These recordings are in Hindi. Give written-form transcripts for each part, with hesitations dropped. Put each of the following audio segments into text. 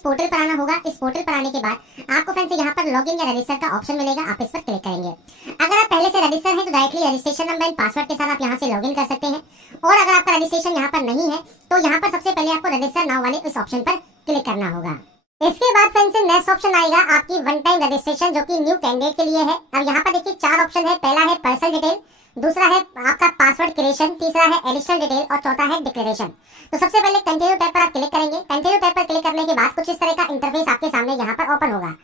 पोर्टल पर आना होगा। इस पोर्टल पर आने के बाद आपको फ्रेंड्स यहाँ पर लॉगिन या रजिस्टर का ऑप्शन मिलेगा, आप इस पर क्लिक करेंगे। अगर आप पहले से रजिस्टर हैं तो directly registration number and password के साथ आप यहाँ से लॉगिन कर सकते हैं। और अगर आपका रजिस्ट्रेशन यहाँ पर नहीं है तो यहाँ पर सबसे पहले आपको रजिस्टर नाउ वाले इस ऑप्शन पर क्लिक करना होगा। इसके बाद फ्रेंड्स नेक्स्ट ऑप्शन आएगा आपकी वन टाइम रजिस्ट्रेशन, जो कि न्यू कैंडिडेट के लिए है। अब यहाँ पर देखिए 4 ऑप्शन है। पहला है पर्सनल डिटेल, दूसरा है आपका पासवर्ड क्रिएशन, तीसरा है एडिशनल डिटेल और चौथा है डिक्लेरेशन। तो सबसे पहले कंटिन्यू टैब पर आप क्लिक करेंगे। कंटिन्यू टैब पर क्लिक करने के बाद कुछ इस तरह का इंटरफेस आपके सामने यहाँ पर ओपन होगा।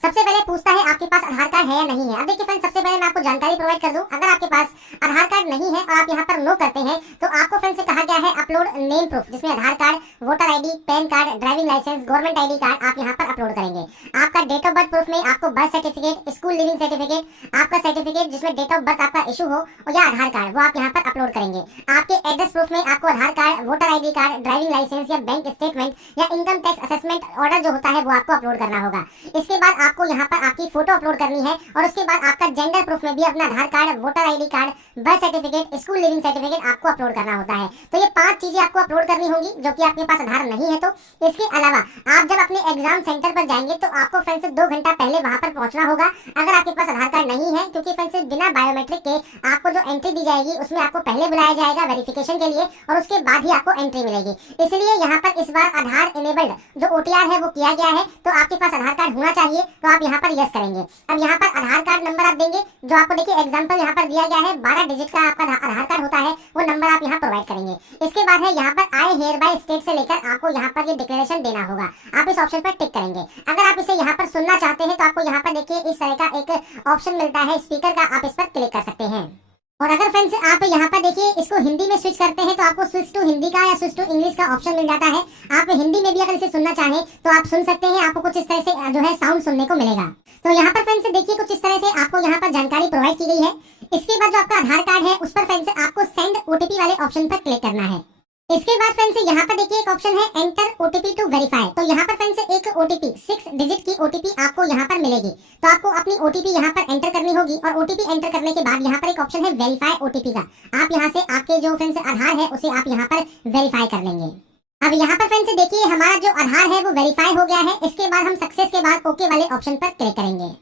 सबसे पहले पूछता है आपके पास आधार कार्ड है या नहीं है। अब देखिए फ्रेंड्स, सबसे पहले मैं आपको जानकारी प्रोवाइड कर दूं, अगर आपके पास आधार कार्ड नहीं है और आप यहाँ पर नो करते हैं तो आपको फ्रेंड्स से कहा गया है अपलोड नेम प्रूफ, जिसमें Aadhaar card, voter ID, PAN card, driving licence, government ID card आप यहाँ पर अपलोड करेंगे। आपका डेट ऑफ बर्थ प्रूफ में आपको birth certificate, school leaving certificate, आपका सर्टिफिकेट जिसमें डेट ऑफ बर्थ आपका इशू हो और या आधार कार्ड, वो आप यहाँ पर अपलोड करेंगे। आपके एड्रेस प्रूफ में आपको Aadhaar card, voter ID card, driving licence या बैंक स्टेटमेंट या इनकम टैक्स असेसमेंट ऑर्डर जो होता है वो आपको अपलोड करना होगा। इसके बाद आपको यहाँ पर आपकी फोटो अपलोड करनी है और उसके बाद आपका जेंडर प्रूफ में भी अपना Aadhaar card, voter ID card, birth certificate, school leaving certificate आपको अपलोड करना होता है। तो ये 5 चीजें आपको अपलोड करनी होंगी जो कि आपके पास आधार नहीं है। तो इसके अलावा आप जब अपने एग्जाम सेंटर पर जाएंगे तो आपको फ्रेंड्स 2 घंटा पहले वहां पर पहुंचना होगा अगर आपके पास आधार कार्ड नहीं है, क्योंकि फ्रेंड्स बिना बायोमेट्रिक के आपको जो एंट्री दी जाएगी उसमें आपको पहले बुलाया जाएगा वेरिफिकेशन के लिए और उसके बाद ही आपको एंट्री मिलेगी। इसलिए यहाँ पर इस बार आधार इनेबल्ड जो OTR है वो किया गया है, तो आपके पास आधार कार्ड होना चाहिए, तो आप यहाँ पर यस करेंगे। अब यहाँ पर आधार कार्ड नंबर आप देंगे, जो आपको देखिए एग्जांपल यहाँ पर दिया गया है 12 डिजिट का आपका आधार कार्ड होता है, वो नंबर आप यहाँ प्रोवाइड करेंगे। इसके बाद है यहाँ पर आई हेयर बाय स्टेट से लेकर आपको यहाँ पर ये डिक्लेरेशन देना होगा, आप इस ऑप्शन पर टिक करेंगे। अगर आप इसे यहाँ पर सुनना चाहते हैं तो आपको यहाँ पर देखिए इस तरह का एक ऑप्शन मिलता है स्पीकर का, आप इस पर क्लिक कर सकते हैं। और अगर फ्रेंड्स आप यहाँ पर देखिए इसको हिंदी में स्विच करते हैं तो आपको स्विच टू हिंदी का या स्विच टू इंग्लिश का ऑप्शन मिल जाता है। आप हिंदी में भी अगर इसे सुनना चाहें तो आप सुन सकते हैं, आपको कुछ इस तरह से जो है साउंड सुनने को मिलेगा। तो यहाँ पर फ्रेंड्स देखिए कुछ इस तरह से आपको यहाँ पर जानकारी प्रोवाइड की गई है। इसके बाद जो आपका आधार कार्ड है उस पर फ्रेंड्स आपको सेंड OTP वाले ऑप्शन पर क्लिक करना है। इसके बाद फ्रेंड्स यहाँ पर देखिए एक ऑप्शन है एंटर OTP टू वेरीफाई। तो यहाँ पर फ्रेंड्स एक OTP 6 डिजिट की OTP आपको यहाँ पर मिलेगी, तो आपको अपनी OTP यहाँ पर एंटर करनी होगी और OTP एंटर करने के बाद यहाँ पर एक ऑप्शन है वेरीफाई OTP का, आप यहाँ से आपके जो फ्रेंड्स आधार है उसे आप यहाँ पर वेरीफाई कर लेंगे। अब यहाँ पर फ्रेंड्स देखिए हमारा जो आधार है वो वेरीफाई हो गया है। इसके बाद हम सक्सेस के बाद ओके वाले ऑप्शन पर क्लिक करेंगे।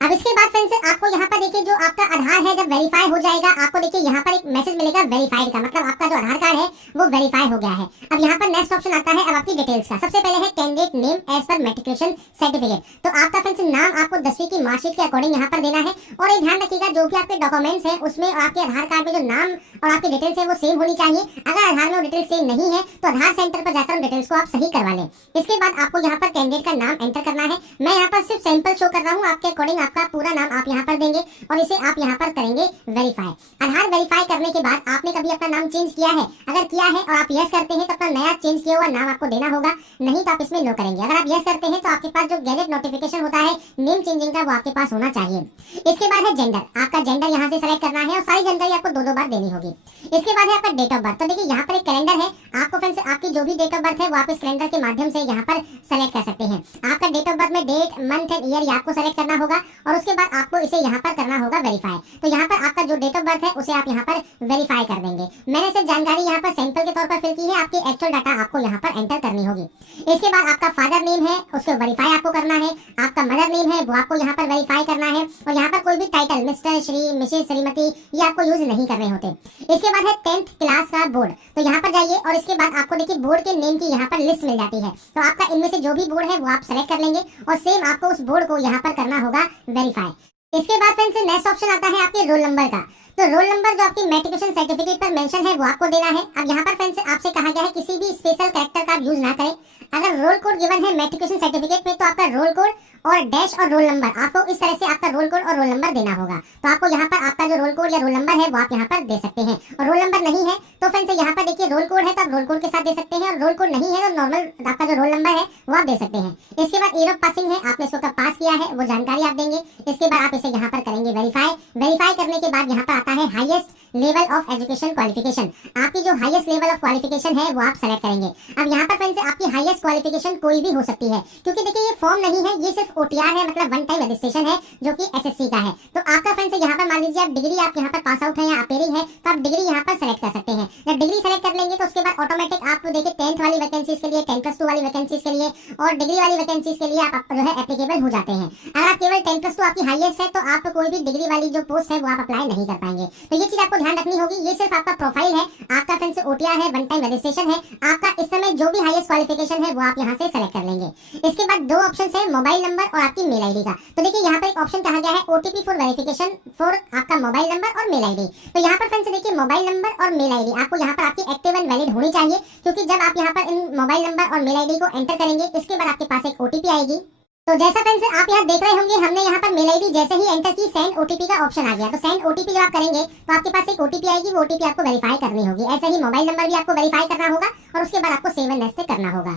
अब इसके बाद फ्रेंड्स आपको यहाँ पर देखिए जो आपका आधार है जब वेरीफाई हो जाएगा आपको देखिए यहाँ पर एक मैसेज मिलेगा वेरीफाइड का, मतलब आपका जो आधार कार्ड है वो वेरीफाई हो गया है। अब यहाँ पर नेक्स्ट ऑप्शन आता है अब आपकी डिटेल्स का। सबसे पहले है candidate name as per matriculation certificate. तो आपका फ्रेंड्स नाम आपको 10वीं की मार्कशीट के अकॉर्डिंग यहाँ पर देना है और ये ध्यान रखिएगा जो भी आपके डॉक्यूमेंट्स हैं उसमें और आपके आधार कार्ड में जो नाम और आपकी डिटेल्स है वो सेम होनी चाहिए। अगर आधार में वो डिटेल्स सेम नहीं है तो आधार सेंटर पर जाकर उन डिटेल्स को आप सही करवा लें। इसके बाद आपको यहाँ पर कैंडिडेट का नाम एंटर करना है। मैं यहाँ पर सिर्फ सैंपल शो कर रहा हूँ, आपके अकॉर्डिंग आपका पूरा नाम आप यहाँ पर देंगे और इसे आप यहाँ पर करेंगे वेरीफाई। आधार वेरीफाई करने के बाद आपने कभी अपना नाम चेंज किया है, अगर किया है और आप यस करते हैं तो अपना नया चेंज किया हुआ नाम आपको देना होगा, नहीं तो आप इसमें नो करेंगे। अगर आप यस करते हैं तो आपके पास जो गैजेट नोटिफिकेशन होता है नेम चेंजिंग का वो आपके पास होना चाहिए। इसके बाद है जेंडर, आपका जेंडर यहाँ से सेलेक्ट करना है और सारी जानकारी आपको 2-2 बार देनी होगी। इसके बाद है आपका डेट ऑफ बर्थ। तो देखिए यहाँ पर एक कैलेंडर है, आपको फ्रेंड्स आपकी जो भी डेट ऑफ बर्थ है वो आप इस कैलेंडर के माध्यम से यहाँ पर सेलेक्ट कर सकते हैं। आपका डेट ऑफ बर्थ में डेट, मंथ एंड ईयर आपको सेलेक्ट करना होगा और उसके बाद आपको इसे यहाँ पर करना होगा वेरीफाई। तो यहाँ पर आपका जो डेट ऑफ बर्थ है उसे आप यहाँ पर वेरीफाई कर देंगे। मैंने सिर्फ जानकारी यहाँ पर सैंपल के तौर पर फिल की है, आपकी एक्चुअल डाटा आपको यहाँ पर एंटर करनी होगी। इसके बाद आपका फादर नेम है उसको वेरीफाई आपको करना है, आपका मदर नेम है वो आपको यहाँ पर वेरीफाई करना है और यहाँ पर कोई भी title mister, Shri, missus, Shrimati ये आपको यूज नहीं करने होते। इसके बाद है 10th क्लास का बोर्ड। तो यहाँ पर जाइए और इसके बाद आपको देखिए बोर्ड के नेम की यहाँ पर लिस्ट मिल जाती है, तो आपका इनमें से जो भी बोर्ड है वो आप सेलेक्ट कर लेंगे और सेम आपको उस बोर्ड को यहाँ पर करना होगा वेरीफाई। इसके बाद फ्रेंड्स नेक्स्ट ऑप्शन आता है आपके रोल नंबर का। तो रोल नंबर जो आपकी मैट्रिकुलेशन सर्टिफिकेट पर मेंशन है वो आपको देना है। अब यहाँ पर फ्रेंड्स आपसे कहा गया है किसी भी स्पेशल कैरेक्टर का आप यूज ना करें। अगर रोल कोड गिवन है मैट्रिकुलेशन सर्टिफिकेट में तो आपका रोल कोड और डैश और रोल नंबर आपको इस तरह से आपका रोल कोड और रोल नंबर देना होगा। तो आपको यहाँ पर आपका जो रोल कोड या रोल नंबर है वो आप यहाँ पर दे सकते हैं और रोल नंबर नहीं है तो फ्रेंड्स यहाँ पर देखिए रोल कोड है तो आप रोल कोड के साथ दे सकते हैं और रोल कोड नहीं है तो नॉर्मल आपका जो रोल नंबर है वो आप दे सकते हैं। इसके बाद ईयर ऑफ पासिंग है, आपने इसको कब पास किया है वो जानकारी आप देंगे। इसके बाद आप इसे यहाँ पर करेंगे वेरीफाई। वेरीफाई करने के बाद यहाँ पर आता है highest level of education qualification. आपकी जो हाईएस्ट लेवल ऑफ क्वालिफिकेशन है वो आप सेलेक्ट करेंगे। अब यहाँ पर फ्रेंड्स आपकी हाईएस्ट क्वालिफिकेशन कोई भी हो सकती है, क्योंकि देखिए ये फॉर्म नहीं है, ये सिर्फ ओटीआर है, मतलब वन टाइम रजिस्ट्रेशन है जो कि एसएससी का है। तो आपका फ्रेंड्स यहाँ पर मान लीजिए आप डिग्री आप यहाँ पर पास आउट है या अपेयरिंग है, तो आप डिग्री यहाँ पर सेलेक्ट कर सकते हैं। जब डिग्री सेलेक्ट कर लेंगे तो उसके बाद ऑटोमेटिक आप देखिए 10th वाली वैकेंसीज के लिए, 10+2 वाली वैकेंसीज के लिए और डिग्री वाली वैकेंसीज के लिए आप जो है एप्लीकेबल हो जाते हैं। अगर आप केवल 10+2 आपकी हाईएस्ट है तो आप कोई भी डिग्री वाली जो पोस्ट है वो आप अप्लाई नहीं कर पाएंगे। तो ये चीज आपको ध्यान रखनी होगी। ये सिर्फ आपका प्रोफाइल है, आपका फ्रेंड्स ओटीआर है, वन टाइम रजिस्ट्रेशन है। आपका इस समय जो भी हाईएस्ट क्वालिफिकेशन है वो आप यहाँ से सेलेक्ट कर लेंगे। इसके बाद दो ऑप्शन है, मोबाइल नंबर और आपकी मेल आईडी का। तो देखिए यहाँ पर एक ऑप्शन कहा गया है ओटीपी फॉर वेरिफिकेशन फॉर आपका मोबाइल नंबर और मेल आईडी। तो यहाँ पर फ्रेंड्स देखिए मोबाइल नंबर और मेल आईडी आपको यहाँ पर आपकी एक्टिव एंड वैलिड होनी चाहिए, क्योंकि जब आप यहाँ पर इन मोबाइल नंबर और मेल आईडी को एंटर करेंगे इसके बाद आपके पास एक ओटीपी आएगी। तो जैसा फ्रेंड्स आप यहाँ देख रहे होंगे, हमने यहाँ पर मेल आईडी जैसे ही एंटर की सेंड ओटीपी का ऑप्शन आ गया। तो सेंड ओटीपी जब आप करेंगे तो आपके पास एक ओटीपी आएगी, वो ओटीपी आपको वेरीफाई करनी होगी। ऐसे ही मोबाइल नंबर भी आपको वेरीफाई करना होगा और उसके बाद आपको सेव एंड नेक्स्ट करना होगा।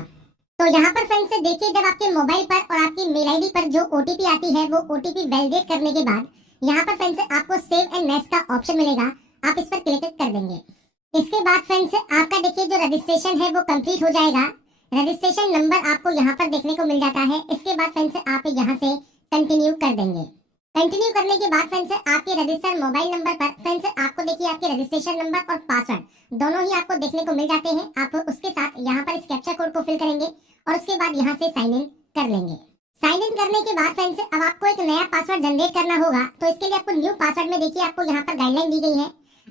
तो यहाँ पर फ्रेंड्स देखिए जब आपके मोबाइल पर और आपकी मेल आईडी पर जो ओटीपी आती है वो ओटीपी वैलिडेट करने के बाद यहाँ पर फ्रेंड्स आपको सेव एंड नेक्स्ट का ऑप्शन मिलेगा, आप इस पर क्लिक कर देंगे। इसके बाद फ्रेंड्स आपका देखिए जो रजिस्ट्रेशन है वो कंप्लीट हो जाएगा। रजिस्ट्रेशन नंबर आपको यहाँ पर देखने को मिल जाता है। इसके बाद फ्रेंड्स आप यहाँ से कंटिन्यू कर देंगे। कंटिन्यू करने के बाद फ्रेंड्स आपके रजिस्टर्ड मोबाइल नंबर पर फ्रेंड्स आपको देखिए आपके रजिस्ट्रेशन नंबर और पासवर्ड दोनों ही आपको देखने को मिल जाते हैं। आप उसके साथ यहाँ पर इस कैप्चा कोड को फिल करेंगे और उसके बाद यहाँ से साइन इन कर लेंगे। साइन इन करने के बाद फ्रेंड्स अब आपको एक नया पासवर्ड जनरेट करना होगा। तो इसके लिए आपको न्यू पासवर्ड में देखिए आपको यहाँ पर गाइडलाइन दी गई है।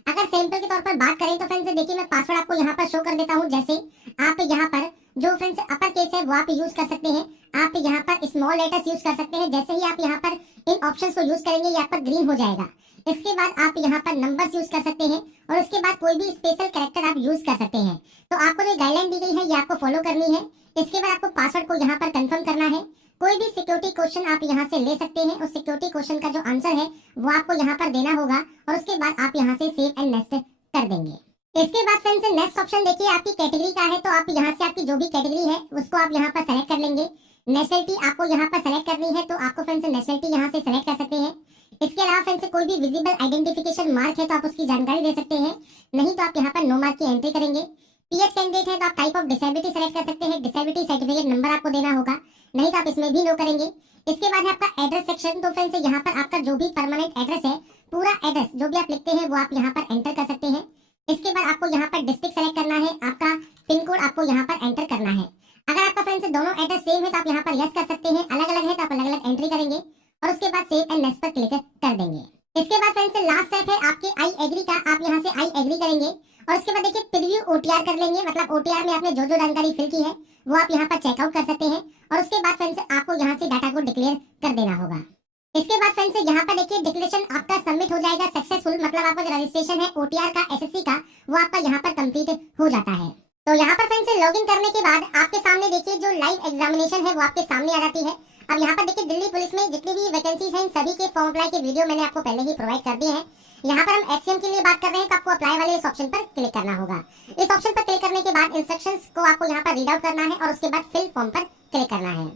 अगर सैंपल के तौर पर बात करें तो फ्रेंड्स देखिए मैं पासवर्ड आपको यहाँ पर शो कर देता हूँ। जैसे आप यहाँ पर जो फ्रेंड्स अपर केस है वो आप यूज कर सकते हैं, आप यहाँ पर स्मॉल लेटर्स यूज कर सकते हैं। जैसे ही आप यहाँ पर इन ऑप्शंस को यूज करेंगे ये आप पर ग्रीन हो जाएगा। इसके बाद आप यहाँ पर नंबर्स यूज कर सकते हैं और उसके बाद कोई भी स्पेशल कैरेक्टर आप यूज कर सकते हैं। तो आपको जो गाइडलाइन दी गई है ये आपको फॉलो करनी है। इसके बाद आपको पासवर्ड को यहाँ पर कंफर्म करना है। कोई भी सिक्योरिटी क्वेश्चन आप यहाँ से ले सकते हैं। उस सिक्योरिटी क्वेश्चन का जो आंसर है वो आपको यहाँ पर देना होगा और उसके बाद आप यहाँ से सेव एंड नेक्स्ट कर देंगे। इसके बाद फ्रेंड्स नेक्स्ट ऑप्शन देखिए आपकी कैटेगरी का है। तो आप यहाँ से आपकी जो भी कैटेगरी है उसको आप यहाँ पर सेलेक्ट कर लेंगे। नेशनलिटी आपको यहाँ पर सेलेक्ट करनी है, तो आपको फ्रेंड्स नेशनलिटी यहाँ से सेलेक्ट कर सकते हैं। इसके अलावा फ्रेंड्स कोई भी विजिबल आइडेंटिफिकेशन मार्क है तो आप उसकी जानकारी दे सकते हैं, नहीं तो आप यहाँ पर नो मार्क की एंट्री करेंगे। पीएच कैंडिडेट है तो आप टाइप ऑफ डिसेबिलिटी सेलेक्ट कर सकते हैं। डिसेबिलिटी सर्टिफिकेट नंबर आपको देना होगा, नहीं तो आप इसमें भी नो करेंगे। इसके बाद है आपका एड्रेस सेक्शन। तो फ्रेंड्स यहाँ पर आपका जो भी परमानेंट एड्रेस है, पूरा एड्रेस जो भी आप लिखते हैं वो आप यहाँ पर एंटर कर सकते हैं। इसके बाद आपको यहाँ पर डिस्ट्रिक्ट सेलेक्ट करना है, आपका पिन कोड आपको यहाँ पर एंटर करना है। अगर आपका फ्रेंड्स दोनों एड्रेस सेम है तो आप यहाँ पर यस कर सकते हैं, अलग अलग है तो आप अलग अलग एंट्री करेंगे और उसके बाद सेव एंड नेक्स्ट पर क्लिक कर देंगे। इसके बाद फ्रेंड्स लास्ट स्टेप है आपके आई एग्री का। आप यहाँ से आई एग्री करेंगे और उसके बाद देखिए प्रीव्यू ओटीआर कर लेंगे, मतलब ओटीआर में आपने जो जो जानकारी फिल की है वो आप यहाँ पर चेकआउट कर सकते हैं और उसके बाद फ्रेंड्स आपको यहाँ से डाटा को डिक्लेयर कर देना होगा। इसके बाद फ्रेंड्स यहाँ पर देखिए डिक्लेरेशन आपका सबमिट हो जाएगा सक्सेसफुल, मतलब आपका जो रजिस्ट्रेशन है ओटीआर का एसएससी का वो आपका यहाँ पर कंप्लीट हो जाता है। तो यहाँ पर फ्रेंड्स लॉगिन करने के बाद आपके सामने देखिए जो लाइव एग्जामिनेशन है वो आपके सामने आ जाती है। अब यहाँ पर देखिए दिल्ली पुलिस में जितनी भी वैकेंसीज हैं इन सभी के फॉर्म अप्लाई के वीडियो मैंने आपको पहले ही प्रोवाइड कर दिए हैं। यहाँ पर हम एचसीएम के लिए बात कर रहे हैं तो आपको अप्लाई वाले इस ऑप्शन पर क्लिक करना होगा। इस ऑप्शन पर क्लिक करने के बाद इंस्ट्रक्शंस को आपको यहाँ पर रीड आउट करना है और उसके बाद फिल फॉर्म पर क्लिक करना है।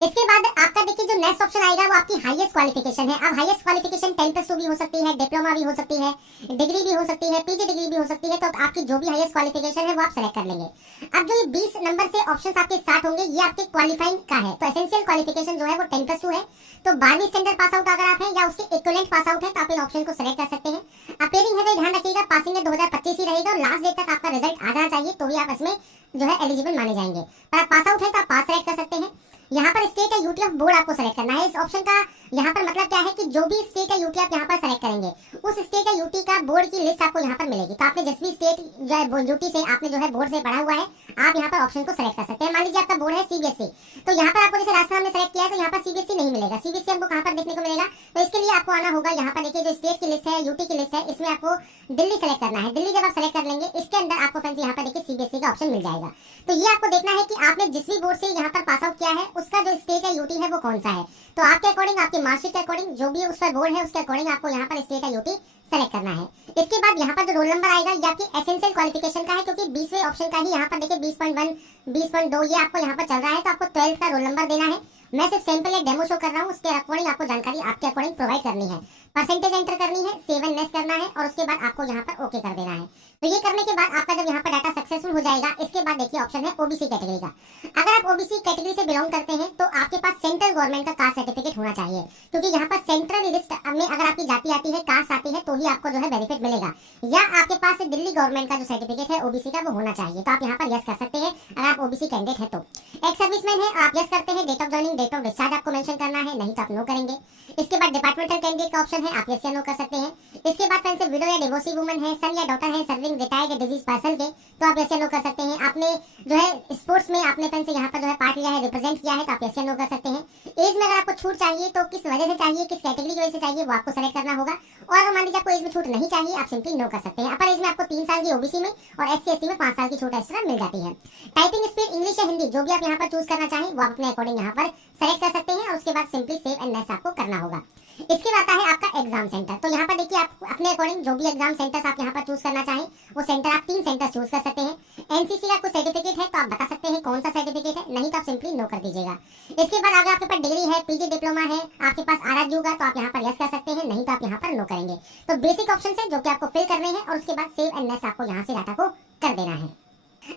इसके बाद आपका देखिए जो नेक्स्ट ऑप्शन आएगा वो आपकी हाईएस्ट क्वालिफिकेशन है। अब हाईएस्ट क्वालिफिकेशन 10+2 भी हो सकती है, डिप्लोमा भी हो सकती है, डिग्री भी हो सकती है, पीजी डिग्री भी हो सकती है। तो आपकी जो भी हाईएस्ट क्वालिफिकेशन है वो आप सेलेक्ट कर लेंगे। अब जो ये 20 नंबर से ऑप्शंस आपके स्टार्ट होंगे ये आपके क्वालिफाइंग का है। तो एसेंशियल क्वालिफिकेशन जो है वो 10+2 है। तो 12वीं स्टैंडर्ड पास आउट अगर आप हैं या उसके इक्विवेलेंट पास आउट है तो आप इन ऑप्शन को सेलेक्ट कर सकते हैं। अपेयरिंग है तो ध्यान रखिएगा पासिंग है 2025 ही रहेगा और लास्ट डेट तक आपका रिजल्ट आ जाना चाहिए, तो भी आप इसमें जो है एलिजिबल माने जाएंगे। पर आप पास आउट है तो आप पास सेलेक्ट कर सकते हैं। यहाँ पर स्टेट या यूटी ऑफ बोर्ड आपको सेलेक्ट करना है। इस ऑप्शन का यहाँ पर मतलब क्या है कि जो भी स्टेट या यूटी आप यहाँ पर सेलेक्ट करेंगे उस स्टेट या यूटी का बोर्ड की लिस्ट आपको यहाँ पर मिलेगी। तो आपने जिस भी स्टेट जो है यूटी से आपने जो है बोर्ड से पढ़ा हुआ है आप यहाँ पर ऑप्शन को सेलेक्ट कर सकते हैं। मान लीजिए आपका बोर्ड है सीबीएसई, तो यहाँ पर आपको जैसे राजस्थान में सेलेक्ट किया है तो यहाँ पर सीबीएसई नहीं मिलेगा। सीबीएसई हमको कहाँ पर देखने को मिलेगा, तो इसके लिए आपको आना होगा यहाँ पर देखिए जो स्टेट की लिस्ट है यूटी की लिस्ट है इसमें आपको दिल्ली सेलेक्ट करना है। दिल्ली जब आप सेलेक्ट कर लेंगे इसके अंदर आपको फ्रेंड्स यहाँ पर देखिए सीबीएसई का ऑप्शन मिल जाएगा। तो ये आपको देखना है कि आपने जिस भी बोर्ड से यहाँ पर पास आउट किया है उसका जो स्टेट या यूटी है वो कौन सा है। तो आपके अकॉर्डिंग आपके मार्कशीट के अकॉर्डिंग जो भी उस पर बोर्ड है उसके अकॉर्डिंग आपको यहाँ पर स्टेट या यूटी सेलेक्ट करना है। इसके बाद यहाँ पर जो रोल नंबर आएगा ये आपकी एसेंशियल क्वालिफिकेशन का है, क्योंकि 20वें ऑप्शन का ही यहाँ पर देखिए 20.1 20.2 ये आपको यहाँ पर चल रहा है। तो आपको 12th का रोल नंबर देना है मैं सिर्फ सैंपल एक डेमो शो कर रहा हूँ, उसके अकॉर्डिंग आपको जानकारी आपके अकॉर्डिंग प्रोवाइड करनी है, परसेंटेज एंटर करनी है, सेव एंड नेक्स्ट करना है और उसके बाद आपको यहाँ पर ओके कर देना है। तो ये करने के बाद आपका जब यहाँ पर डाटा सक्सेसफुल हो जाएगा, इसके बाद देखिए ऑप्शन है ओबीसी कैटेगरी का। अगर आप ओबीसी कैटेगरी से बिलोंग करते हैं तो आपके पास सेंट्रल गवर्नमेंट का कास्ट सर्टिफिकेट होना चाहिए, क्योंकि यहाँ पर सेंट्रल लिस्ट में अगर आपकी जाति आती है, कास्ट आती है, तो ही आपको जो है बेनिफिट मिलेगा। या आपके पास दिल्ली गवर्नमेंट का जो सर्टिफिकेट है ओबीसी का वो होना चाहिए, तो आप यहाँ पर यस कर सकते हैं अगर आप ओबीसी कैंडिडेट है तो। एक सर्विसमैन है आप यस करते हैं, date of joining, date of discharge आपको मेंशन करना है, नहीं तो आप नो करेंगे। इसके बाद डिपार्टमेंटल कैंडिडेट का ऑप्शन है, आप यस या नो कर सकते हैं। इसके बाद फ्रेंड्स विडो या डिवोर्सी वुमन है, सन या डॉटर है सर्विंग रिटायर्ड या डिजीज पर्सन के, तो आप यस या नो कर सकते हैं। आपने जो है स्पोर्ट्स में आपने फ्रेंड्स यहाँ पर जो है पार्ट लिया है, रिप्रेजेंट किया है, तो आप यस या नो कर सकते हैं। एज में अगर आपको छूट चाहिए तो किस वजह से चाहिए, किस कैटेगरी की वजह से चाहिए, वो आपको सेलेक्ट करना होगा। और मान लीजिए आपको एज में छूट नहीं चाहिए, आप सिंपली नो कर सकते हैं। अपर एज में आपको 3 साल की ओबीसी में और एससी एसटी में 5 साल की छूट एक्स्ट्रा मिल जाती है। टाइपिंग स्पीड इंग्लिश या हिंदी जो भी आप यहाँ पर चूज करना चाहें वो आप अपने अकॉर्डिंग यहाँ पर सेलेक्ट कर सकते हैं और उसके बाद सिंपली सेव एंड नेक्स्ट आपको करना होगा। इसके बाद आता है आपका एग्जाम सेंटर। तो यहाँ पर देखिए आप अपने अकॉर्डिंग जो भी एग्जाम सेंटर्स आप यहाँ पर चूज करना चाहें वो सेंटर आप 3 सेंटर चूज कर सकते हैं। एनसीसी का कुछ सर्टिफिकेट है तो आप बता सकते हैं कौन सा सर्टिफिकेट है, नहीं तो आप सिंपली नो कर दीजिएगा। इसके बाद अगर आपके पास डिग्री है, पीजी डिप्लोमा है, आपके पास आरआरयू का, तो आप यहाँ पर यस कर सकते हैं, नहीं तो आप यहाँ पर नो करेंगे। तो बेसिक ऑप्शन है जो कि आपको फिल करने हैं और उसके बाद सेव एंड नेक्स्ट आपको यहाँ से डाटा को कर देना है।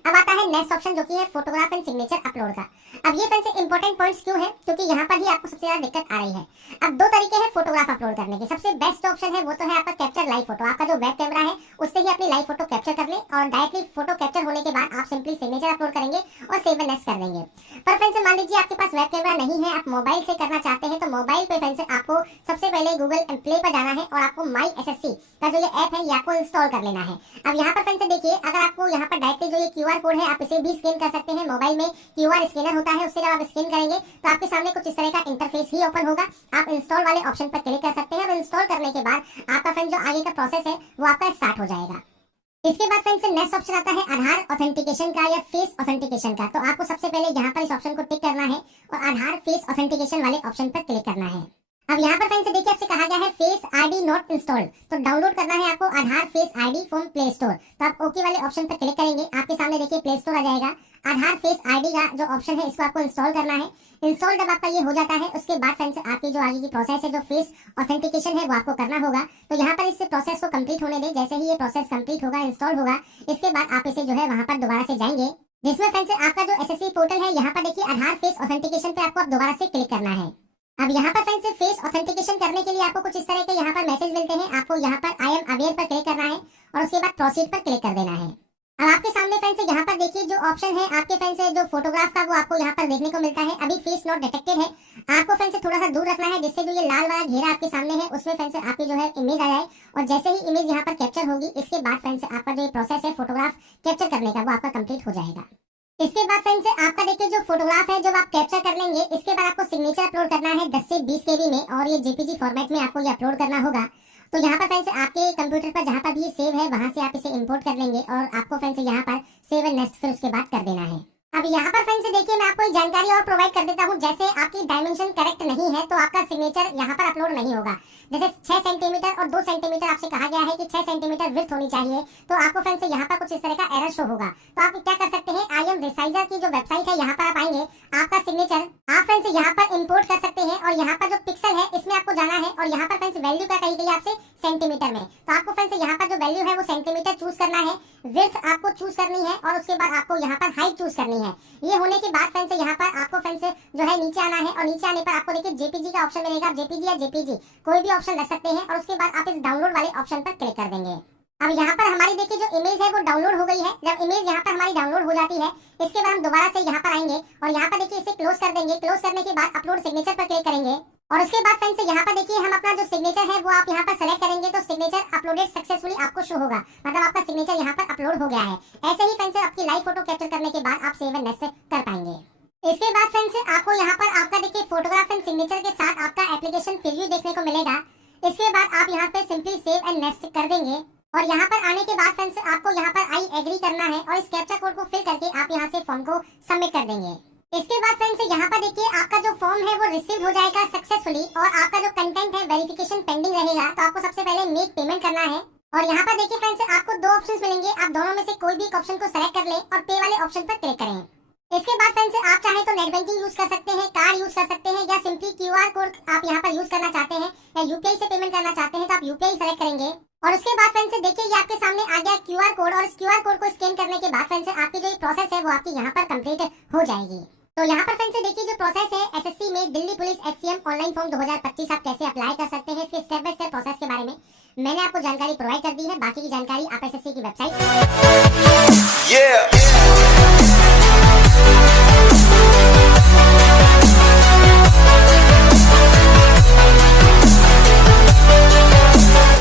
अब आता है नेक्स्ट ऑप्शन जो कि है फोटोग्राफ एंड सिग्नेचर अपलोड का। अब ये फ्रेंड्स इंपॉर्टेंट पॉइंट्स क्यों है, क्योंकि यहाँ पर ही आपको सबसे ज्यादा दिक्कत आ रही है। अब 2 तरीके हैं फोटोग्राफ अपलोड करने के। सबसे बेस्ट ऑप्शन है वो तो है आपका कैप्चर लाइव फोटो। आपका जो वेब कैमरा है उससे ही अपनी लाइव फोटो कैप्चर कर ले और डायरेक्टली फोटो कैप्चर होने के बाद आप सिंपली सिग्नेचर अपलोड करेंगे और सेव एंड नेक्स्ट कर देंगे। पर फ्रेंड्स मान लीजिए आपके पास वेब कैमरा नहीं है, आप मोबाइल से करना चाहते हैं, तो मोबाइल पे फ्रेंड्स आपको सबसे पहले गूगल प्ले पर जाना है और आपको माई एसएससी का जो ये ऐप है ये आपको इंस्टॉल कर लेना है। अब यहाँ पर फ्रेंड्स देखिए अगर आपको यहाँ पर डायरेक्टली जो ये क्यूआर कोड है आप इसे भी स्कैन कर सकते हैं। मोबाइल में क्यूआर स्कैनर होता है, उससे जब आप स्कैन करेंगे तो आपके सामने कुछ इस तरह का इंटरफेस ही ओपन होगा। आप इंस्टॉल वाले ऑप्शन पर क्लिक कर सकते हैं और इंस्टॉल करने के बाद आपका फ्रेंड जो आगे का प्रोसेस है वो आपका स्टार्ट हो जाएगा। इसके बाद फ्रेंड्स नेक्स्ट ऑप्शन आता है आधार ऑथेंटिकेशन का या फेस ऑथेंटिकेशन का। तो आपको सबसे पहले यहाँ पर इस ऑप्शन को टिक करना है और आधार फेस ऑथेंटिकेशन वाले ऑप्शन पर क्लिक करना है। अब यहाँ पर फ्रेंड्स देखिए आपसे कहा गया है फेस आईडी नॉट इंस्टॉल्ड, तो डाउनलोड करना है आपको Aadhaar face ID from Play Store. तो आप ओके वाले ऑप्शन पर क्लिक करेंगे, आपके सामने देखिए प्ले स्टोर आ जाएगा। आधार फेस आईडी का जो ऑप्शन है इसको आपको इंस्टॉल करना है। इंस्टॉल जब आपका ये हो जाता है उसके बाद फ्रेंड्स आपकी जो आगे की प्रोसेस है जो फेस ऑथेंटिकेशन है वो आपको करना होगा। तो यहाँ पर इस प्रोसेस को कंप्लीट होने दें। जैसे ही ये प्रोसेस कंप्लीट होगा, इंस्टॉल होगा, इसके बाद आप इसे जो है वहाँ पर दोबारा से जाएंगे, जिसमें फ्रेंड्स आपका जो एसएससी पोर्टल है यहाँ पर देखिए आधार फेस ऑथेंटिकेशन पे आपको अब दोबारा से क्लिक करना है। अब यहाँ पर फ्रेंड्स फेस ऑथेंटिकेशन करने के लिए आपको कुछ इस तरह के यहाँ पर मैसेज मिलते हैं। आपको यहाँ पर आई एम अवेयर पर क्लिक करना है और उसके बाद प्रोसीड पर क्लिक कर देना है। अब आपके सामने फ्रेंड्स यहाँ पर देखिए जो ऑप्शन है आपके फ्रेंड्स जो फोटोग्राफ का वो आपको यहाँ पर देखने को मिलता है। अभी फेस नॉट डिटेक्टेड है, आपको फ्रेंड्स थोड़ा सा दूर रखना है जिससे जो ये लाल वाला घेरा आपके सामने है उसमें फ्रेंड्स आपकी जो है इमेज आ जाए और जैसे ही इमेज यहाँ पर कैप्चर होगी इसके बाद फ्रेंड्स आपका जो प्रोसेस है फोटोग्राफ कैप्चर करने का वो आपका कंप्लीट हो जाएगा। इसके बाद फ्रेंड्स आपका देखिए जो फोटोग्राफ है जब आप कैप्चर कर लेंगे इसके बाद आपको सिग्नेचर अपलोड करना है 10 से 20 केबी में और ये जेपीजी फॉर्मेट में आपको ये अपलोड करना होगा। तो यहाँ पर फ्रेंड्स आपके कंप्यूटर पर जहाँ पर भी ये सेव है वहां से आप इसे इंपोर्ट कर लेंगे और आपको फ्रेंड्स यहाँ पर सेव एंड नेक्स्ट फिर उसके बाद कर देना है। अब यहाँ पर फ्रेंड्स देखिए मैं आपको एक जानकारी और प्रोवाइड कर देता हूँ। जैसे आपकी डायमेंशन करेक्ट नहीं है तो आपका सिग्नेचर यहाँ पर अपलोड नहीं होगा। जैसे 6 सेंटीमीटर और 2 सेंटीमीटर आपसे कहा गया है कि 6 सेंटीमीटर विड्थ होनी चाहिए, तो आपको फ्रेंड्स यहाँ पर कुछ इस तरह का एरर शो होगा। तो आप क्या कर सकते हैं, IM रिसाइजर की जो वेबसाइट है यहाँ पर आप आएंगे, आपका सिग्नेचर आप फ्रेंड्स यहाँ पर इंपोर्ट कर सकते हैं और यहाँ पर जो पिक्सल है इसमें आपको जाना है और यहाँ पर फ्रेंड्स वैल्यू क्या कही गई आपसे सेंटीमीटर में। तो आपको फ्रेंड्स यहाँ पर जो वैल्यू है वो सेंटीमीटर चूज करना है, विड्थ आपको चूज करनी है और उसके बाद आपको यहाँ पर हाइट चूज करनी है। ये होने के बाद फ्रेंड्स यहाँ पर आपको फ्रेंड्स जो है नीचे आना है और नीचे आने पर आपको देखिए जेपीजी का ऑप्शन मिलेगा। जेपीजी या जेपीजी कोई भी ऑप्शन रख सकते हैं और उसके बाद आप इस डाउनलोड वाले ऑप्शन पर क्लिक कर देंगे। अब यहाँ पर हमारी देखिए जो इमेज है वो डाउनलोड हो गई है। जब इमेज यहाँ पर हमारी डाउनलोड हो जाती है इसके बाद हम दोबारा से यहाँ पर आएंगे और यहाँ पर देखिए इसे क्लोज कर देंगे। क्लोज करने के बाद अपलोड सिग्नेचर पर क्लिक करेंगे और उसके बाद फ्रेंड्स यहाँ पर देखिए हम अपना जो सिग्नेचर है वो आप यहाँ पर सेलेक्ट करेंगे तो सिग्नेचर अपलोडेड सक्सेसफुली आपको शो होगा, मतलब आपका सिग्नेचर यहाँ पर अपलोड हो गया है। ऐसे ही फ्रेंड्स आपकी लाइव फोटो कैप्चर करने के बाद आप सेव एंड नेक्स्ट कर पाएंगे। इसके बाद फ्रेंड्स आपको यहाँ पर आपका देखिए फोटोग्राफ एंड सिग्नेचर के साथ आपका एप्लीकेशन प्रीव्यू देखने को मिलेगा। इसके बाद आप यहाँ पे सिंपली सेव एंड नेक्स्ट कर देंगे और यहाँ पर आने के बाद फ्रेंड्स आपको यहाँ पर आई एग्री करना है और इस कैप्चा कोड को फिल करके आप यहाँ से फॉर्म को सबमिट कर देंगे। इसके बाद फ्रेंड्स यहाँ पर देखिए आपका जो फॉर्म है वो रिसीव हो जाएगा सक्सेसफुली और आपका जो कंटेंट है वेरिफिकेशन पेंडिंग रहेगा। तो आपको सबसे पहले मेक पेमेंट करना है और यहाँ पर देखिए फ्रेंड्स आपको 2 ऑप्शंस मिलेंगे, आप दोनों में से कोई भी एक ऑप्शन को सेलेक्ट कर लें और पे वाले ऑप्शन पर क्लिक करें। इसके बाद फ्रेंड्स आप चाहें तो नेट बैंकिंग यूज कर सकते हैं, कार्ड यूज कर सकते यूपीआई से पेमेंट करना चाहते हैं तो आप यूपीआई सेलेक्ट करेंगे और उसके बाद फ्रेंड्स से देखिए ये आपके सामने आ गया क्यूआर कोड और इस क्यूआर कोड को स्कैन करने के बाद फ्रेंड्स से आपकी जो प्रोसेस है वो आपकी यहाँ पर कंप्लीट हो जाएगी। तो यहाँ पर फ्रेंड्स से देखिए जो प्रोसेस है एसएससी में Delhi police HCM online form 2025 आप कैसे अप्लाई कर सकते हैं इसके स्टेप बाय स्टेप प्रोसेस के बारे में मैंने आपको जानकारी प्रोवाइड कर दी है। बाकी की जानकारी आप एसएससी की वेबसाइट